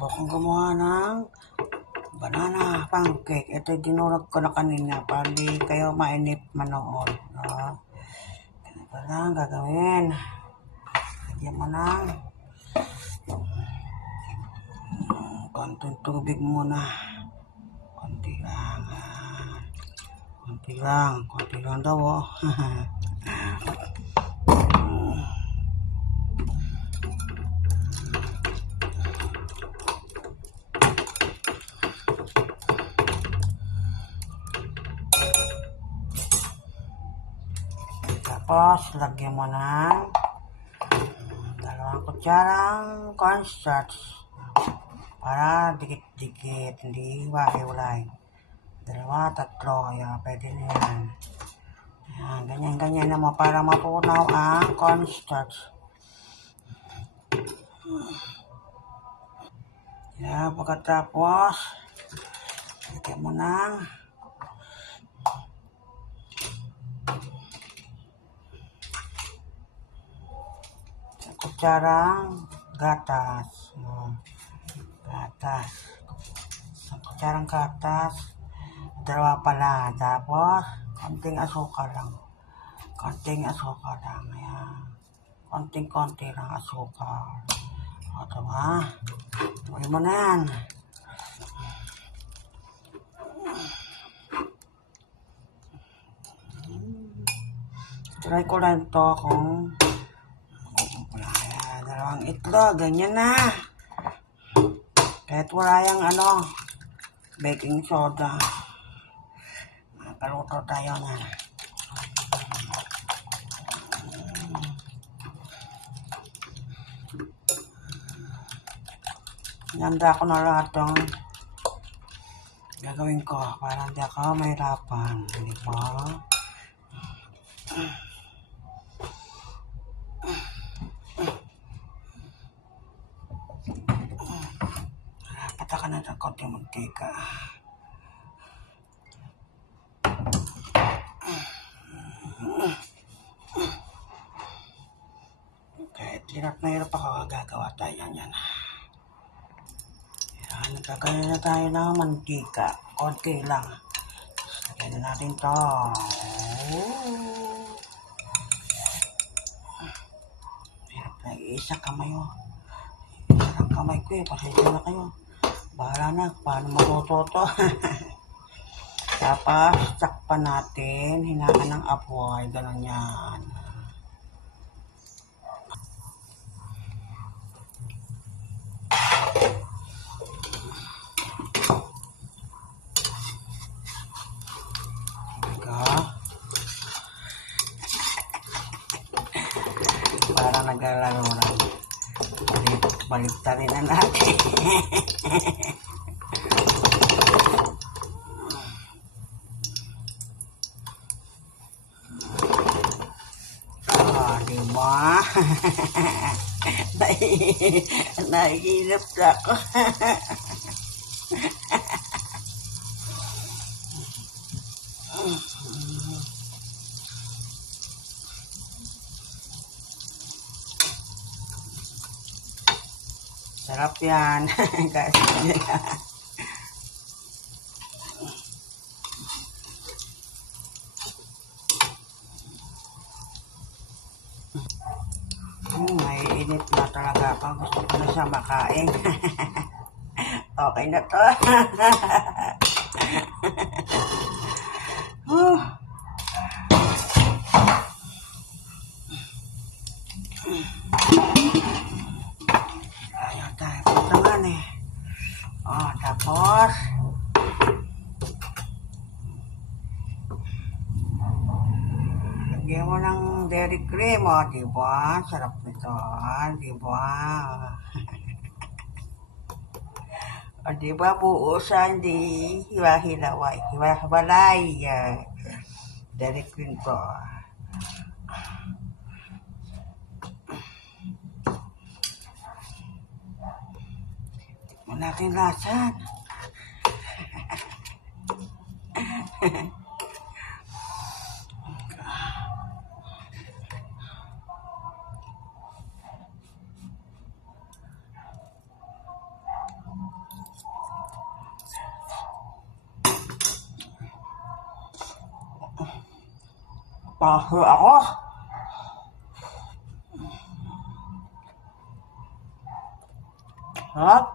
Subukan gumawa ng banana pancake. Ito dinurog ko na kanina para di kayo mainip manood. Ganito lang gagawin. Lagyan mo ng konting tubig muna. Konti lang. Konti lang daw oh. Tapos, lagyan mo ng 2 kutsarang cornstarch para dikit-dikit, hindi hiwa-hiwalay. 2, 3, kaya pwede na yan. Ayan, ganyan naman para mapunaw ang cornstarch. Yan, pagkatapos, lagyan mo ng kutsarang gatas. Kutsarang gatas. 2 pala. Tapos, konting asukal lang. Ayan. Konting-konti lang asukal. O, diba? Tuloy mo na yan. Try ko lang ito kung wala 2 itlog. Ganyan na. Kahit wala yung baking soda. Makaluto tayo na. Nanda ko na lahat ng gagawin ko para hindi ako mahirapan. Hindi po. Patakan natin konting mantika. Kahit hirap na hirap ako, gagawa tayo yan. Yan, nagkakaroon na tayo ng mantika. Konti lang. Lagyan na natin to. Hirap na isa kamay oh. Isang kamay ko eh. Pasensya na kayo. Bahala na. Paano matututo? Tapos, sakpan natin. Hinaan ng apoy. Ganon yan. Para naglalaro lang. Baliktarin na natin. Diba? Nahihilap na ako. Sarap yan. Kasi may init na talaga ako. Gusto ko na siya makain. Okay na to. Ayaw tayo. Putangan eh. Tapos lagyan mo ng dairy cream, diba? Sarap nito, diba? Diba, buusan, di hiwa-hiwalay. Dairy cream ko. Tikman natin lasan. Pahi ako. Sarap.